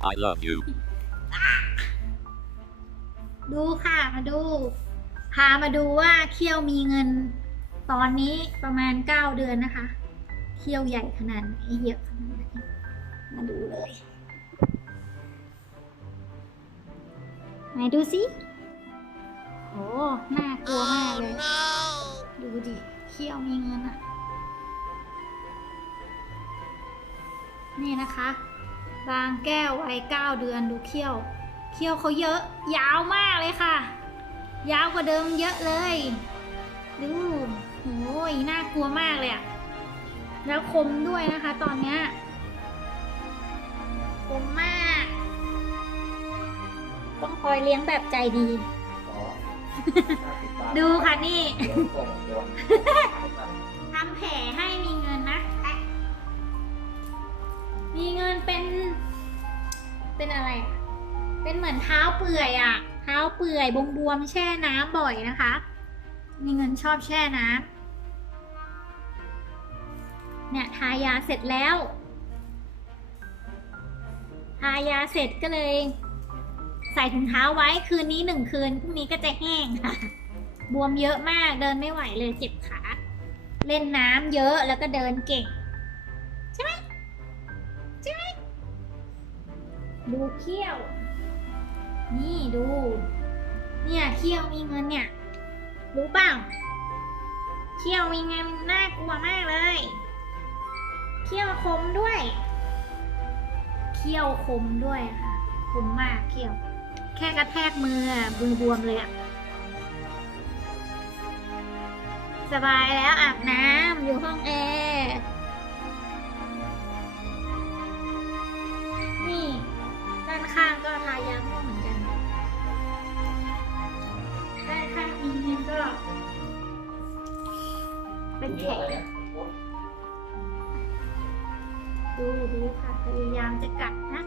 I love you. ดูค่ะมาดู พามาดูว่าเขี้ยวมีเงิน ตอนนี้ประมาณเก้าเดือนนะคะเขี้ยวใหญ่ขนาดไหนเยอะขนาดไหนมาดูเลยไหนดูสิโอ้น่ากลัวมากเลย ดูดิเขี้ยวมีเงินอะนี่นะคะ บางแก้ววัยเก้าเดือนดูเขี้ยว เขี้ยวเขาเยอะ ยาวมากเลยค่ะ ยาวกว่าเดิมเยอะเลย ดูโอ้ยน่ากลัวมากเลยอะแล้วคมด้วยนะคะ ตอนเนี้ยคมมาก ต้องคอยเลี้ยงแบบใจดี ดูค่ะนี่ มือนเท้าเปื่อยอะเท้าเปื่อยบวมๆแช่น้ำบ่อยนะคะ มีเงินชอบแช่น้ำเนี่ยทายาเสร็จแล้ว ทายาเสร็จก็เลย ใส่ถุงเท้าไว้คืนนี้หนึ่งคืนพรุ่งนี้ก็จะแห้งค่ะ บวมเยอะมากเดินไม่ไหวเลยเจ็บขา เล่นน้ำเยอะแล้วก็เดินเก่ง ใช่ไหมใช่ไหมดูเขี้ยว นี่ดู เนี่ยเขี้ยวมีเงินเนี่ย รู้เปล่าเขี้ยวมีเงินน่ากลัวมากเลยเขี้ยวคมด้วยเขี้ยวคมด้วยค่ะคมมากเขี้ยว แค่กระแทกมือมือบวมเลยอะสบายแล้วอาบน้ำอยู่ห้องแอร์นี่ด้านข้างก็ เป็นแผลดูดูค่ะ พยายามจะกัดนะ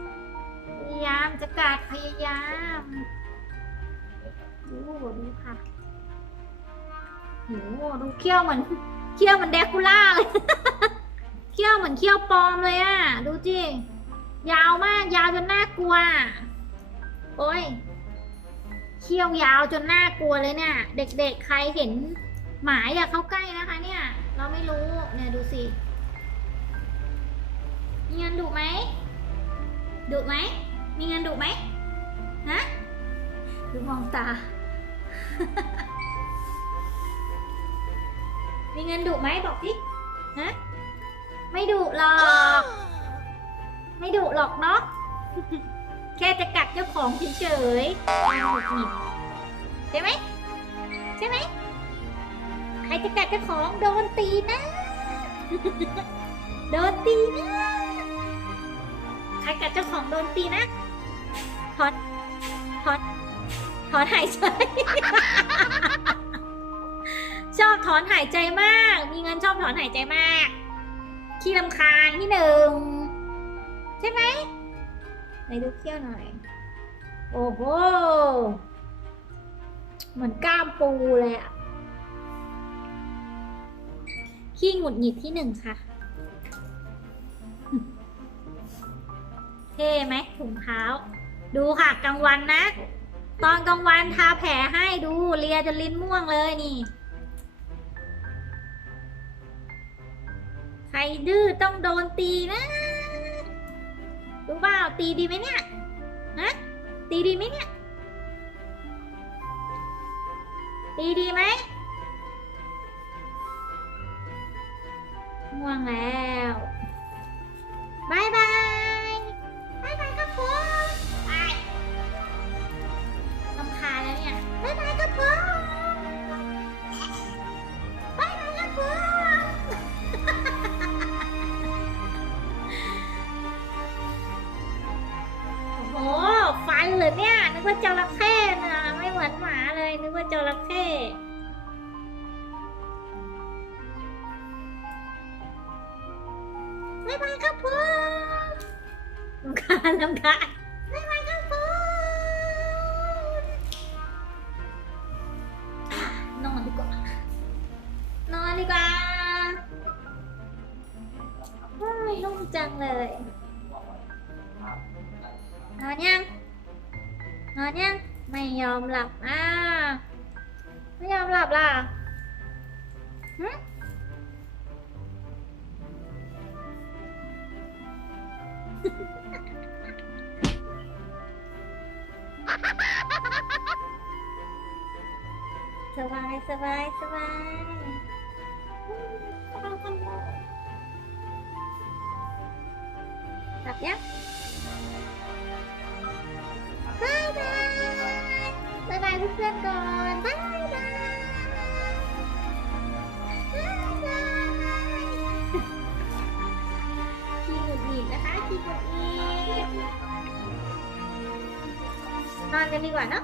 พยายามจะกัด พยายาม ดูดูค่ะโหดูเขี้ยวเหมือนเขี้ยวเหมือนแดกคูล่าเลย เขี้ยวเหมือนเขี้ยวปลอมเลยอะดูจิยาวมากยาวจนน่ากลัว โอ้ยเขี้ยวยาวจนน่ากลัวเลยเนี่ย เด็กๆใครเห็น หมาอย่าเข้าใกล้นะคะเนี่ย เราไม่รู้เนี่ยดูสิมีเงินดุไหมดุไหมมีเงินดุไหมฮะดูมองตา มีเงินดุไหมบอกสิฮะไม่ดุหรอก ไม่ดุหรอกเนาะแค่จะกัดเจ้าของเฉยๆหงุดหงิดใช่ไหมใช่ไหม รจะกัดเจ้าของโดนตีนะ โดนตีนะ ใครกัดเจ้าของโดนตีนะ ถอน ถอน ถอนหายใจ ชอบถอนหายใจมาก มีเงินชอบถอนหายใจมาก ขี้ลำคาญที่หนึ่งใช่ไหมไหนดูเขี้ยวหน่อย โอ้โห เหมือนกล้ามปูเลยอะ ขี้หงุดหงิดที่หนึ่งค่ะ เท่ไหมถุงเท้า ดูค่ะกลางวันนะ ตอนกลางวันทาแผลให้ดูเลียจนลิ้นม่วงเลยนี่ ใครดื้อต้องโดนตีนะรู้เปล่าตีดีไหมเนี่ยฮะตีดีไหมเนี่ยตีดีไหม วงแล้วบายบายบายบายครับผมบายลำคาญแล้วเนี่ยบายบายครับผมบายบายครับผมโอ้โหฟันเหรอเนี่ย นึกว่าจระเข้นะไม่เหมือนหมาเลย นึกว่าจระเข้ ไม่ไปครับผมลำคาญลำคาญไม่ไปครับผมนอนดีกว่านอนดีกว่าโอ้ยนุ่มจังเลยอนยังไม่ยอมหลับอ่าไม่ยอมหลับล่ะหึ สบายสบายสบายสบายจังเลยหลับยังบายบายบายบายเพื่อนๆก่อนบาย นอนกันดีกว่าเนาะ